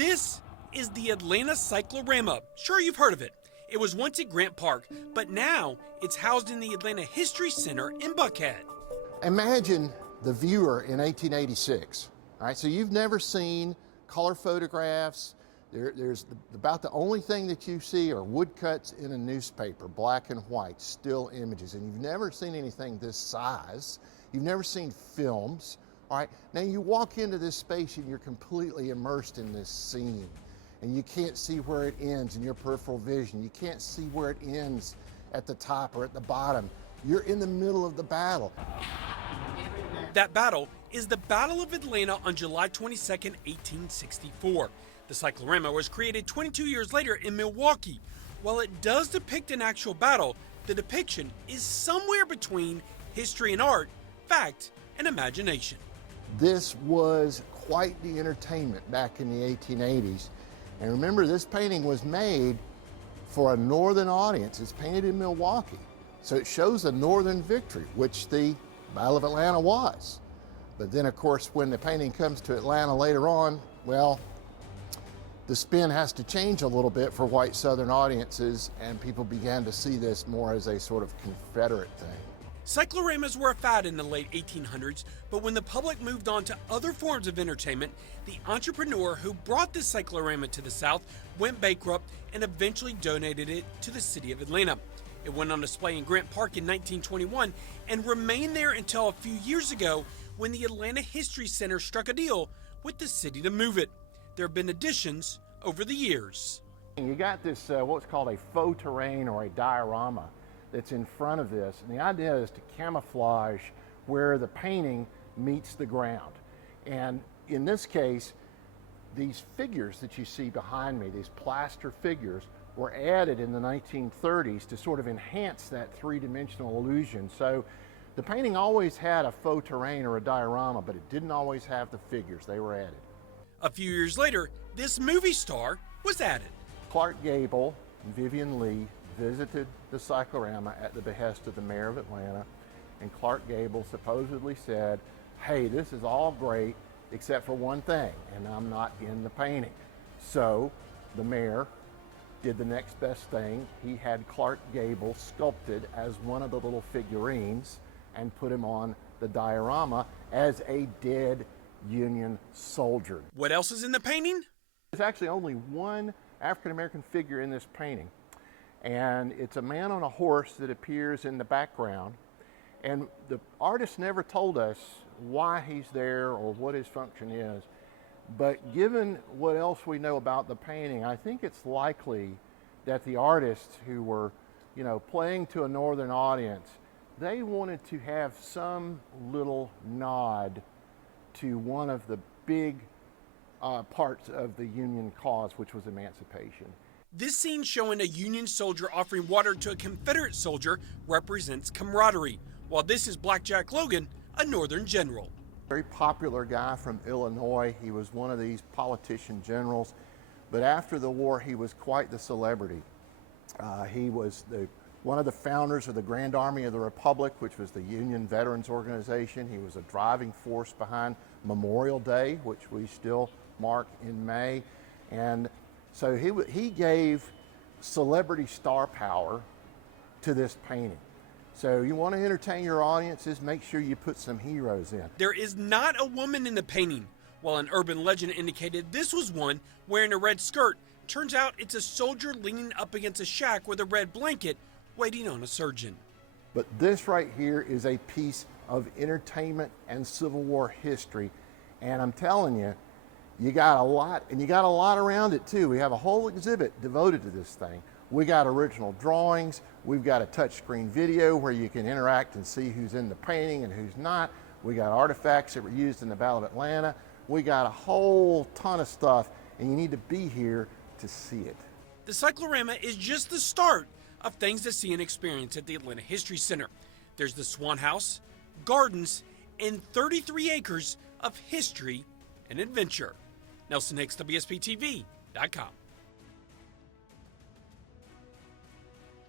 This is the Atlanta Cyclorama. Sure, you've heard of it. It was once at Grant Park, but now it's housed in the Atlanta History Center in Buckhead. Imagine the viewer in 1886. All right, so you've never seen color photographs. There's about the only thing that you see are woodcuts in a newspaper, black and white, still images, and you've never seen anything this size. You've never seen films. All right, now you walk into this space and you're completely immersed in this scene, and you can't see where it ends in your peripheral vision. You can't see where it ends at the top or at the bottom. You're in the middle of the battle. That battle is the Battle of Atlanta on July 22nd, 1864. The Cyclorama was created 22 years later in Milwaukee. While it does depict an actual battle, the depiction is somewhere between history and art, fact and imagination. This was quite the entertainment back in the 1880s. And remember, this painting was made for a northern audience. It's painted in Milwaukee. So it shows a northern victory, which the Battle of Atlanta was. But then, of course, when the painting comes to Atlanta later on, well, the spin has to change a little bit for white southern audiences, and people began to see this more as a sort of Confederate thing. Cycloramas were a fad in the late 1800s, but when the public moved on to other forms of entertainment, the entrepreneur who brought this cyclorama to the South went bankrupt and eventually donated it to the city of Atlanta. It went on display in Grant Park in 1921 and remained there until a few years ago when the Atlanta History Center struck a deal with the city to move it. There have been additions over the years. You got this, what's called a faux terrain or a diorama that's in front of this. And the idea is to camouflage where the painting meets the ground. And in this case, these figures that you see behind me, these plaster figures, were added in the 1930s to sort of enhance that three-dimensional illusion. So the painting always had a faux terrain or a diorama, but it didn't always have the figures. They were added. A few years later, this movie star was added. Clark Gable and Vivian Leigh visited the Cyclorama at the behest of the mayor of Atlanta, and Clark Gable supposedly said, hey, this is all great except for one thing, and I'm not in the painting. So the mayor did the next best thing. He had Clark Gable sculpted as one of the little figurines and put him on the diorama as a dead Union soldier. What else is in the painting? There's actually only one African-American figure in this painting, and it's a man on a horse that appears in the background, and the artist never told us why he's there or what his function is. But given what else we know about the painting, I think it's likely that the artists who were, playing to a northern audience, they wanted to have some little nod to one of the big parts of the Union cause, which was emancipation. This scene showing a Union soldier offering water to a Confederate soldier represents camaraderie, while this is Blackjack Logan, a Northern general. Very popular guy from Illinois. He was one of these politician generals, but after the war he was quite the celebrity. He was one of the founders of the Grand Army of the Republic, which was the Union Veterans Organization. He was a driving force behind Memorial Day, which we still mark in May. And so he gave celebrity star power to this painting. So you want to entertain your audiences, make sure you put some heroes in. There is not a woman in the painting. While an urban legend indicated this was one wearing a red skirt, turns out it's a soldier leaning up against a shack with a red blanket waiting on a surgeon. But this right here is a piece of entertainment and Civil War history. And I'm telling you, you got a lot, and you got a lot around it too. We have a whole exhibit devoted to this thing. We got original drawings. We've got a touchscreen video where you can interact and see who's in the painting and who's not. We got artifacts that were used in the Battle of Atlanta. We got a whole ton of stuff, and you need to be here to see it. The Cyclorama is just the start of things to see and experience at the Atlanta History Center. There's the Swan House, gardens, and 33 acres of history and adventure. Nelson Hicks, WSB-TV.com.